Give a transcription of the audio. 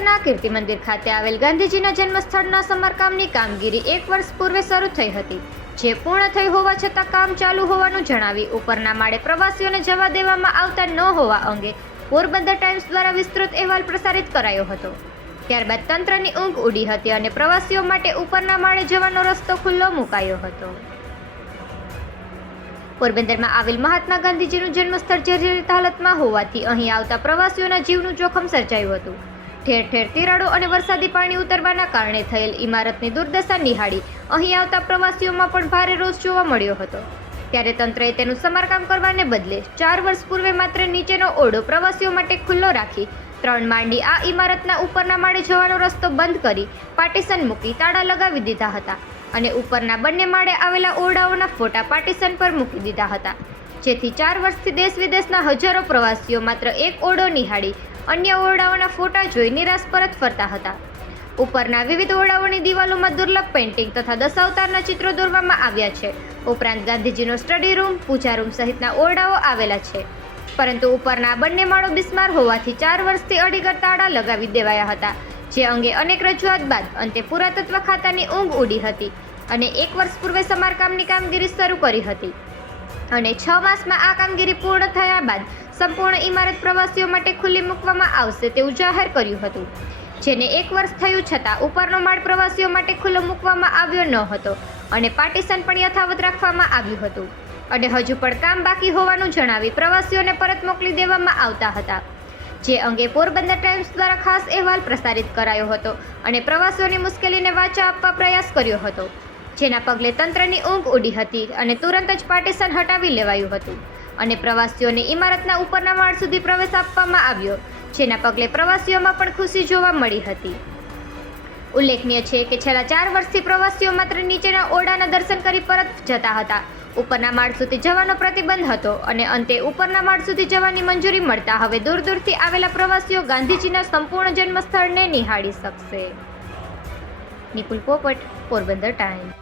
કીર્તિ મંદિર ખાતે આવેલ ગાંધીજીના જન્મસ્થળના સમારકામની કામગીરી એક વર્ષ પૂર્વે શરૂ થઈ હતી. જે પૂર્ણ થઈ હોવા છતાં કામ ચાલુ હોવાનું જણાવી ઉપરના માળે પ્રવાસીઓને જવા દેવામાં આવતા ન હોવા અંગે પોરબંદર ટાઈમ્સ દ્વારા વિસ્તૃત અહેવાલ પ્રસારિત કરાયો હતો. ત્યારબાદ તંત્રની ઊંઘ ઉડી હતી અને પ્રવાસીઓ માટે ઉપરના માળે જવાનો રસ્તો ખુલ્લો મુકાયો હતો. પોરબંદરમાં આવેલ મહાત્મા ગાંધીજીનું જન્મસ્થળ જર્જરિત હાલતમાં હોવાથી અહીં આવતા પ્રવાસીઓના જીવનું જોખમ સર્જાયું હતું. ઠેર ઠેર તિરાડો અને વરસાદી પાણી ઉતરવાના કારણે થયેલ ઇમારતની દુર્દશા નિહાળી અહીં આવતા પ્રવાસીઓમાં પણ ભારે રોષ જોવા મળ્યો હતો. ત્યારે તંત્રએ તેનું સમારકામ કરવાને બદલે ચાર વર્ષ પૂર્વે માત્ર નીચેનો ઓરડો પ્રવાસીઓ માટે ખુલ્લો રાખી ત્રણ માંડી આ ઇમારતના ઉપરના માળે જવાનો રસ્તો બંધ કરી પાર્ટીશન મૂકી તાળા લગાવી દીધા હતા અને ઉપરના બંને માળે આવેલા ઓરડાઓના ફોટા પાર્ટીશન પર મૂકી દીધા હતા. જેથી ચાર વર્ષથી દેશ વિદેશના હજારો પ્રવાસીઓ માત્ર એક ઓરડો નિહાળી અન્ય ઓરડાઓના ફોટા જોઈ નિરાશ પરત ફરતા હતા. ઉપરના વિવિધ ઓરડાઓની દિવાલોમાં દુર્લભ પેઇન્ટિંગ તથા દશાવતારના ચિત્રો દોરવામાં આવ્યા છે. ઉપરાંત ગાંધીજીનો સ્ટડી રૂમ પૂજા રૂમ સહિતના ઓરડાઓ આવેલા છે. પરંતુ ઉપરના બંને માળો બિસ્માર હોવાથી ચાર વર્ષથી અડીગર તાળા લગાવી દેવાયા હતા, જે અંગે અનેક રજૂઆત બાદ અંતે પુરાતત્વ ખાતાની ઊંઘ ઉડી હતી અને એક વર્ષ પૂર્વે સમારકામની કામગીરી શરૂ કરી હતી. અને છ માસમાં આ કામગીરી પૂર્ણ થયા બાદ સંપૂર્ણ ઇમારત પ્રવાસીઓ માટે ખુલ્લી મૂકવામાં આવશે તેવું જાહેર કર્યું હતું. જેને એક વર્ષ થયું છતાં ઉપરનો માળ પ્રવાસીઓ માટે ખુલ્લો મૂકવામાં આવ્યો ન હતો અને પાર્ટીશન પણ યથાવત રાખવામાં આવ્યું હતું. અને હજુ પણ કામ બાકી હોવાનું જણાવી પ્રવાસીઓને પરત મોકલી દેવામાં આવતા હતા. જે અંગે પોરબંદર ટાઈમ્સ દ્વારા ખાસ અહેવાલ પ્રસારિત કરાયો હતો અને પ્રવાસીઓની મુશ્કેલીને વાચા આપવા પ્રયાસ કર્યો હતો. જેના પગલે તંત્રની ઊંઘ ઉડી હતી અને તુરંત જ પાર્ટીશન હટાવી લેવાયું હતું. અને પ્રવાસીઓને ઇમારતના ઉપરના માળ સુધી પ્રવેશ આપવામાં આવ્યો, જેના પગલે પ્રવાસીઓમાં પણ ખુશી જોવા મળી હતી. ઉલ્લેખનીય છે કે છેલ્લા ચાર વર્ષથી પ્રવાસીઓ માત્ર નીચેના ઓરડાના દર્શન કરી પરત જતા હતા. ઉપરના માળ સુધી જવાનો પ્રતિબંધ હતો અને અંતે ઉપરના માળ સુધી જવાની મંજૂરી મળતા હવે દૂર દૂરથી આવેલા પ્રવાસીઓ ગાંધીજીના સંપૂર્ણ જન્મસ્થળને નિહાળી શકશે. નિકુલ પોપટ, પોરબંદર ટાઈમ